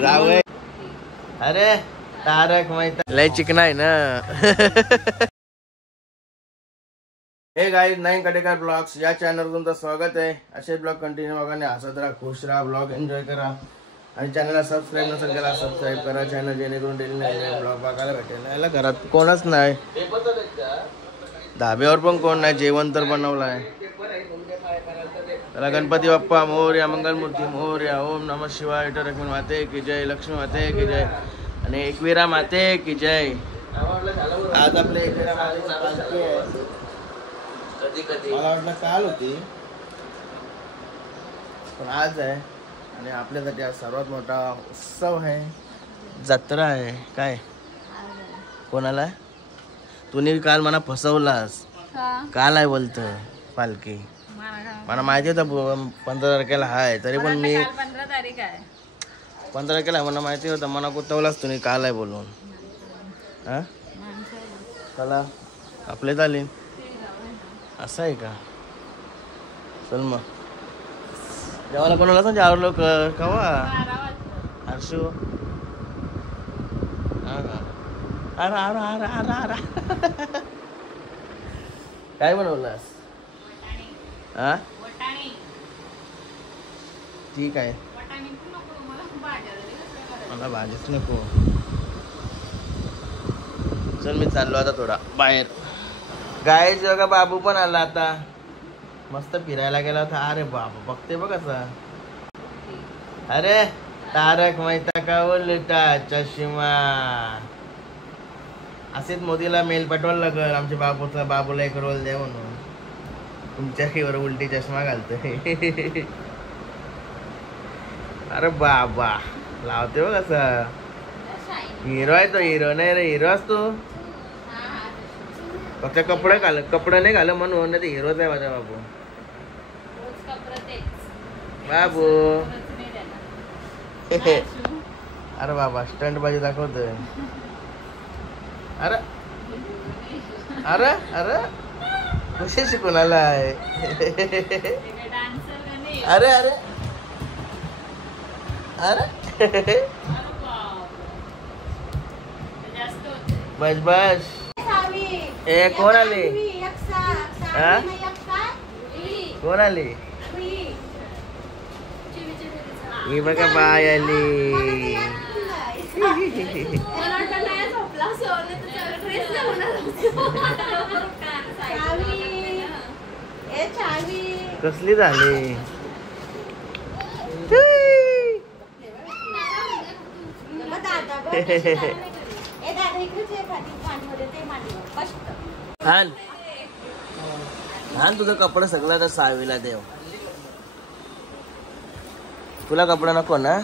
जाऊ अरे तारक माहिती लय चिकना आहे ना. हे गाईज नाईन कटेकर ब्लॉग्स या चॅनलवर तुमचं स्वागत आहे. असे ब्लॉग कंटिन्यू बघा, हसत राहा, खुश राहा, ब्लॉग एन्जॉय करा आणि चॅनलला सबस्क्राईब नसेल केला सबस्क्राईब करा चॅनल, जेणेकरून डेली नवीन ब्लॉग बघायला भेटेल. याला घरात कोणच नाही, धाब्यावर पण कोण नाही, जेवण तर बनवलं आहे. त्याला गणपती बाप्पा मोरया, मंगलमूर्ती मोरया, ओम नमः शिवाय, विठ्ठल माते की जय, लक्ष्मी माते की जय आणि एकवीरा माते की जय. आज आपल्या एकवीरा मातेची पालखी आहे. मला वाटलं काल होती पण आज आहे आणि आपल्यासाठी आज सर्वात मोठा उत्सव आहे, जत्रा आहे. काय कोणाला तुम्ही काल मला फसवलास? काल आहे बोलत पालखी, मला माहिती होतं 15 तारखेला आहे, तरी पण मी 15 तारखेला मला माहिती होतं, मला कुठवलाच तुम्ही काल आहे बोलून. हा चला आपले झाले असं आहे का? चल मग जेवायला कोणाला सांग आवडलो कवा हर्षू. हा का अरे अरे अरे अरे अरे काय बनवलास? हा ठीक आहे, मला भाजीच नको. चल मी चाललो आता थोडा बाहेर. गायच बघा बाबू पण आला आता, मस्त फिरायला गेला होता. अरे बाबू बघते बघ कसा. अरे तारक मेहता का उलटा चष्मा. असेच मोदीला मेल पाठवायला लागल आमच्या बाबूला एक रोल द्या म्हणून. तुमच्या उलटी चष्मा घालतोय. अरे बाबा लावते बघ कसा. हिरो आहे तो, हिरो नाही रे, हिरो असतो फक्त कपडे नाही घाल म्हणून, नाही हिरोच आहे माझा बाबू. बाबू अरे बाबा स्टंट बाजी दाखवतोय. अरे अरे अरे कशी शिकून आलाय. अरे अरे अरे बस बस. ए कोण आली? कोण आली? ही बघा बाय आली. कसली झाली? हान तुझं कपडा सगळं तर सावीला देव. तुला कपडा नको ना?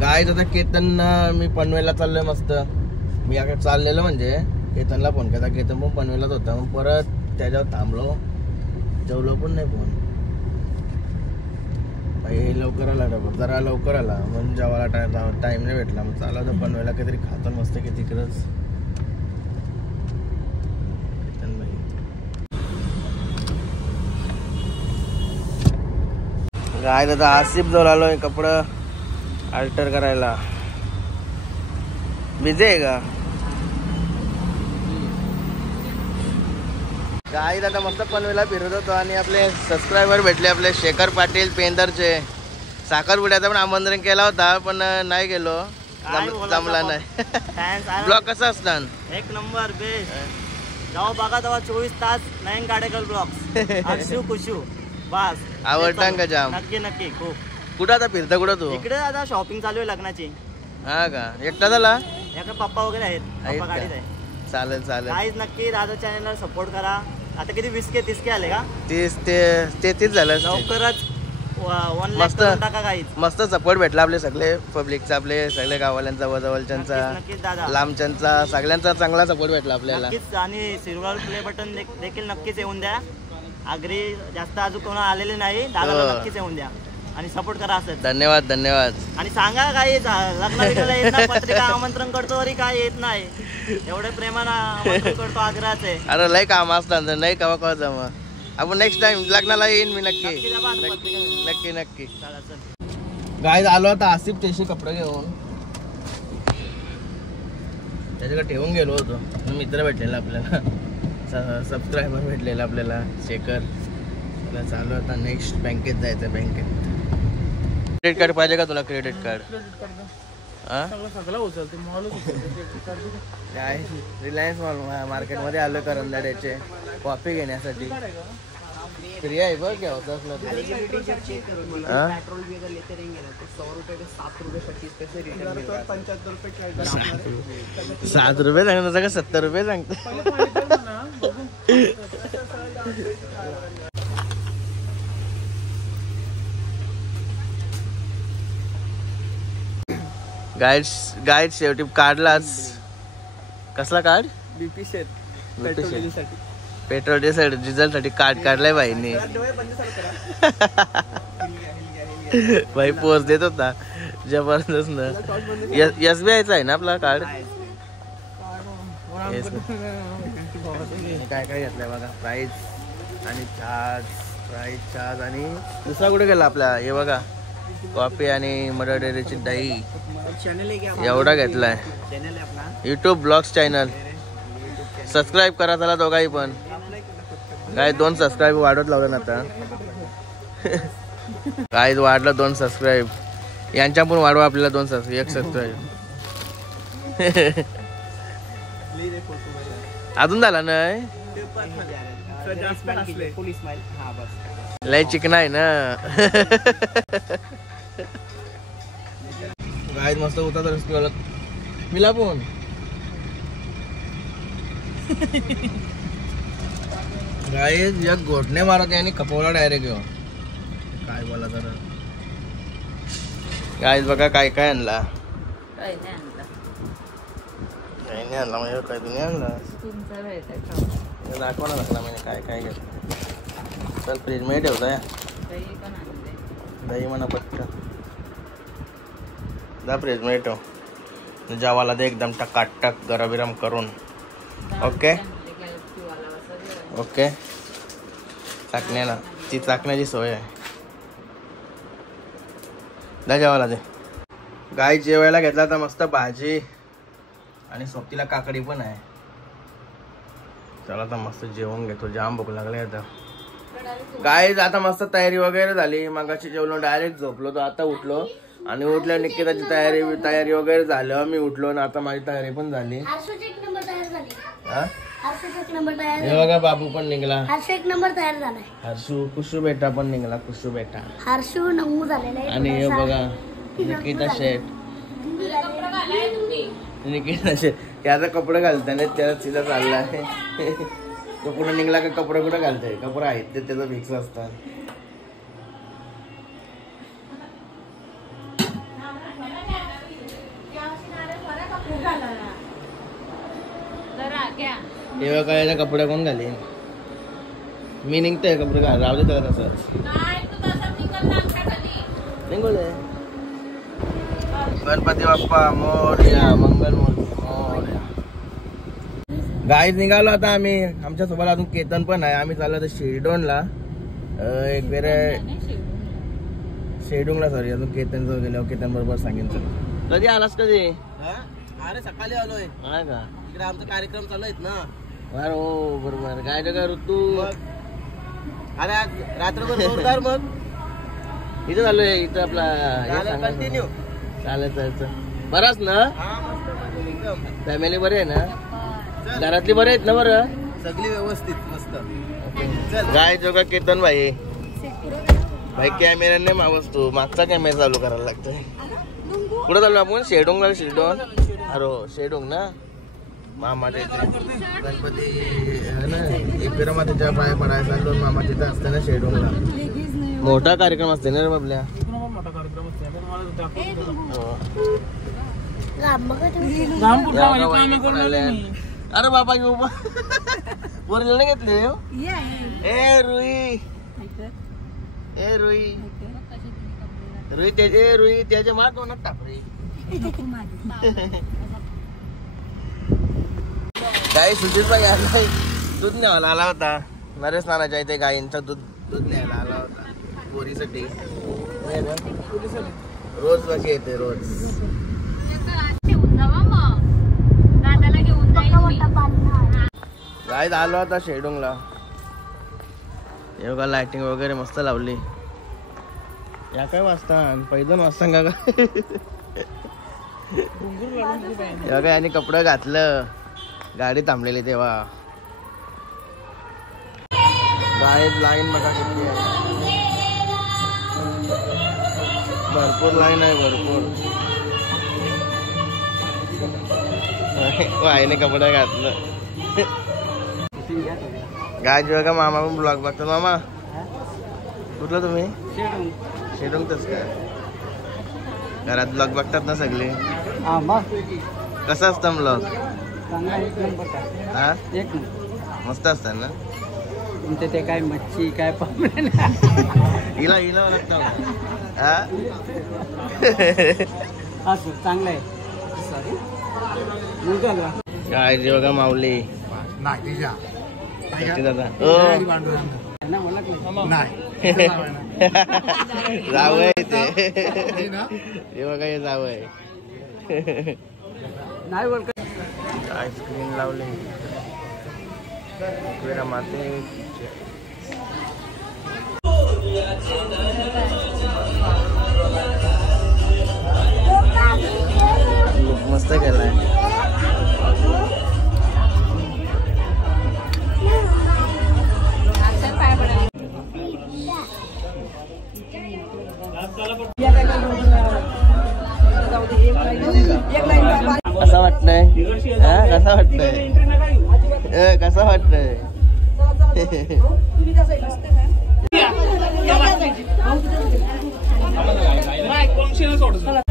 गाय आता केतन मी पनवेलला चाललोय मस्त. मी आता चाललेलो म्हणजे केतनला फोन केला, केतन पण पनवेललाच होता. मग परत त्याच्यावर थांबलो, जेवलो पण नाही. फोन लवकर आला जरा लवकर आला म्हणून जेवायला टाइम नाही भेटला. मग चालला तर पनवेलला काहीतरी खातो मस्त की तिकडच. काय दादा आसिफ जवळ आलोय कपडा अल्टर करायला. बिझी आहे का काय दादा? मस्त पनवेलला फिरत होतो आणि आपले सबस्क्रायबर भेटले आपले शेखर पाटील पेंदरचे. साखरपुड्याचं पण आमंत्रण केला होता पण नाही गेलो, जमला नाही. ब्लॉग कसा असणार? एक नंबर बेस्ट. जाऊ बघा तेव्हा 24 तास नाईन काटेकर ब्लॉग्स. हर्षू खुशू बस आवडता का जाम? नक्की नक्की खूप. कुठं आता फिरता कुठं तू? इकडे आता शॉपिंग चालू आहे लग्नाची. हा का एकटा झाला? याकडे पप्पा वगैरे आहेत, पप्पा गाडीत आहे. चालेल चालेल. काहीच नक्की दादा चॅनलला सपोर्ट करा. आता किती 20K 30K आले का? 30 झालं लवकरच 1 लाख टाका. काहीच मस्त सपोर्ट भेटला आपले सगळे पब्लिकचा, आपले सगळे गाववाल्यांचा, वजवलच्यांचा, लांबच्यांचा, सगळ्यांचा चांगला सपोर्ट भेटला आपल्याला. आणि सिल्वर प्ले बटन देखील नक्कीच येऊन द्या. आगरी जास्त अजून कोणा आलेले नाही, दादाला नक्कीच येऊन द्या आणि सपोर्ट करा. असं धन्यवाद धन्यवाद. आणि सांगा काही लग्न येत नाही, पत्रिका आमंत्रण करतो तरी काय येत नाही. एवढे प्रेमानं आमंत्रण करतो आग्रहाचे. अरे लय काम असतात नाही कवा कवा जमा. आपण नेक्स्ट टाइम लग्नाला येईन मी नक्की नक्की जा बा, आता नक्की नक्की नक्की. चला, चल. गाईज आलो आता आसिफ टेशी कपडे घेऊन. त्याच्याकडे ठेवून गेलो होतो. मित्र भेटलेला आपल्याला, सबस्क्रायबर भेटलेला आपल्याला, शेखर. मला चालू आता नेक्स्ट बँकेत जायचं. बँकेत क्रेडिट कार्ड पाहिजे का तुला? क्रेडिट कार्ड काय रिलायन्स मॉल मार्केटमध्ये आलो करंदाड्याचे कॉफी घेण्यासाठी. फ्री आहे बघ क्या होतं असलं तर. 7 रुपये सांगतो का 70 रुपये सांगतो? गाईड शेवटी काढलाच. कसला कार्ड? BP शेत पेट्रोल डिझेल साठी कार्ड काढलाय बाईंनी. बाई पोच देत होता जबरदस्त ना. SBI चा आहे ना आपला कार्ड. काय काय घेतलंय बघा. प्राईज आणि चार्ज आणि दुसरा कुठे गेला आपला? हे बघा कॉफी आणि मदर डेअरीची दही एवढा घेतलाय. युट्यूब ब्लॉग्स चॅनल सबस्क्राईब करा त्याला दोघाही पण. काय 2 सबस्क्राईब वाढवत लावलं ना आता. काय वाढलं 2 सबस्क्राईब. यांच्या पण वाढवा आपल्याला 1 सबस्क्राईब. अजून झाला नाही. लय चिकना आहे ना. काय मस्त होता तर मिला पण. गाईज एक घोटणे मारत आणि कपवला डायरेक्ट घेऊन. काय बोला जरा. गाईज बघा काय काय आणला. काय नाही आणला म्हणजे काय तुम्ही आणला दाखवा ना लागला म्हणजे काय काय घेतलं. चल फ्रीज मध्ये ठेवता. दही म्हणा पट्ट जा फ्रीज मध्ये ठेव. जेवायला दे एकदम टकाटक गरम बिरम करून. Okay okay. चाकण्याला ती चाकण्याची सोय आहे. दा जेवायला दे. गाय जेवायला घेतला तर मस्त भाजी आणि सोबतीला काकडी पण आहे. चला आता मस्त जेवण घेतो. जाम भूक लागली आता. गाय आता मस्त तयारी वगैरे झाली. मगाशी जेवलो डायरेक्ट झोपलो तर आता उठलो आणि उठल्या निकिताची तयारी वगैरे झालं. मी उठलो आणि आता माझी तयारी पण झाली. हे बघा बाबू पण निघला. हर्षू 1 नंबर तयार झालाय. हर्षू कुशू बेटा पण निघाला. कुशू बेटा हर्षू 9 झालेला आहे. आणि हे बघा निकिता शेट. निकिता शेट त्याचा कपडे घालताना त्याला तिला चालला आहे. तो कुठे निघला का कपडे कुठे घालताय. कपडे आहेत ते त्याचं फिक्स असतात. हे बघा याचा कपडे कोण घालीन. मी निघतोय कपडे घाल. राहू दे त्याला तसंच. निघून गणपती बाप्पा मोरया. मंगलमूर्ती मोरया. गाईज निघालो आता आम्ही. आमच्या सोबत अजून केतन पण आहे. आम्ही चाललो तर शिरडोनला. एक वेळे शेडूंगला सॉरी. अजून केतन जवळ गेलो. केतन बरोबर सांगेन. कधी आलास कधी? अरे सकाळी आलोय. हा का? इकडे आमचा कार्यक्रम चालू आहेत ना. बरं हो बरोबर. काय का ऋतू. अरे आज रात्रभर जोरदार. मग इथं चाललोय. इथं आपला कंटिन्यू चालेल बराच ना. फॅमिली बरी आहे ना. घरातली बरे आहेत ना. बरं सगळी व्यवस्थित मस्त. गाय जो का केतन भाई भाई कॅमेरा नाही मावस तू. मागचा कॅमेरा चालू करायला लागतोय. कुठं चाललो आपण? शेडोंग. शेडोन. अरे शेडोंग ना. मामाच्या गणपती ना एकविरामातेच्या पाया पडायला चाललो. मामा तिथं असते ना शेडोंगला. मोठा कार्यक्रम असते ना रे बाबल्या. अरे बाबा घेऊ वरला नाही घेतले. ए रुई. ए रुई. रुई त्याचे मार दोनात टाक रे. गाई सुधीर पण घ्यायला दूध न्यायला आला होता. नरेश नानाच्या इथे गायींचा दूध न्यायला आला होता पोरीसाठी. रोज कशी येते रोज. गाईत आलो होता शेडूंगला. हे बघा लाइटिंग वगैरे मस्त लावली. या काय वाजता 2 वाजता का या काय आणि कपडं घातलं. गाडी थांबलेली तेव्हा. गाईत लाईन बघा किती आहे. भरपूर लाईन आहे भरपूर. आईने कपडा घातलं. गाय बघा मामा पण ब्लॉग बघतात. मामा कुठलं तुम्ही? शेडूंगच काय घरात ब्लॉग बघतात ना सगळे. कसं असतं ब्लॉग? हा मस्त असतात ना. तुमचे ते काय मच्छी काय हिला लागतं हा. चांगलं आहे. काय जे बघा माऊली दादा जावय ते. हे बघा हे जावय. आईस्क्रीम लावले. माते मस्त केलाय. कसं वाटतंय? कसं वाटतंय? कसं वाटतंय?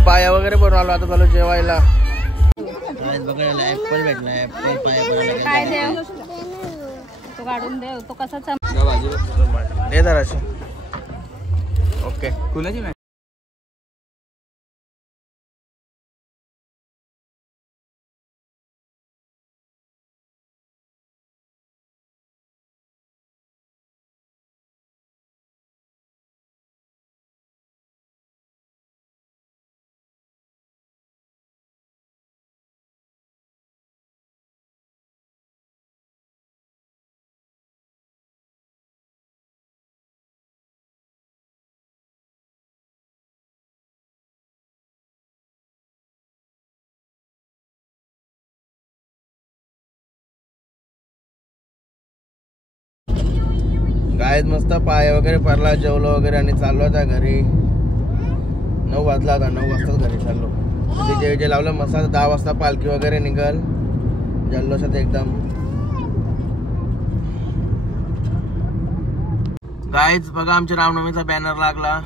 पाया वगैरे बनवून आलो. आता चालू जेवायला. बघा ऍपल भेटला. ऍपल पाया तो काढून दे. तो कसा दे जराशी. ओके कुणाची गायत मस्त पाय वगैरे पडला. जेवलो वगैरे आणि चाललो होता घरी. 9 वाजला होता. 9 वाजताच घरी चाललो. जे लावलं मस्त. 10 वाजता पालखी वगैरे निघल. जल्लोषात एकदम. गायच बघा आमच्या रामनवमीचा बॅनर लागला.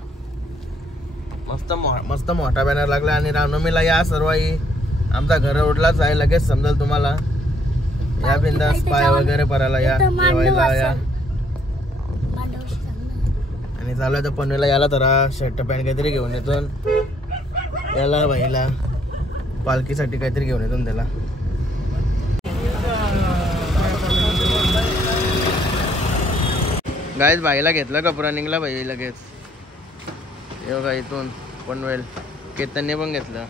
मस्त मोठा बॅनर लागला. आणि रामनवमीला या सर्व आमचा घर रोडलाच आहे. लगेच समजेल तुम्हाला. या बिंदास पाय वगैरे पडायला या. जेवायला या. आणि चालू तर पनवेलला याला तर शर्ट पॅन्ट काहीतरी घेऊन येतो. याला बाईला पालखीसाठी काहीतरी घेऊन येतो त्याला. गाईज बाईला घेतलं कपडा निघला बाई लगेच. हे बघा इथून पनवेल. केतनने पण घेतलं.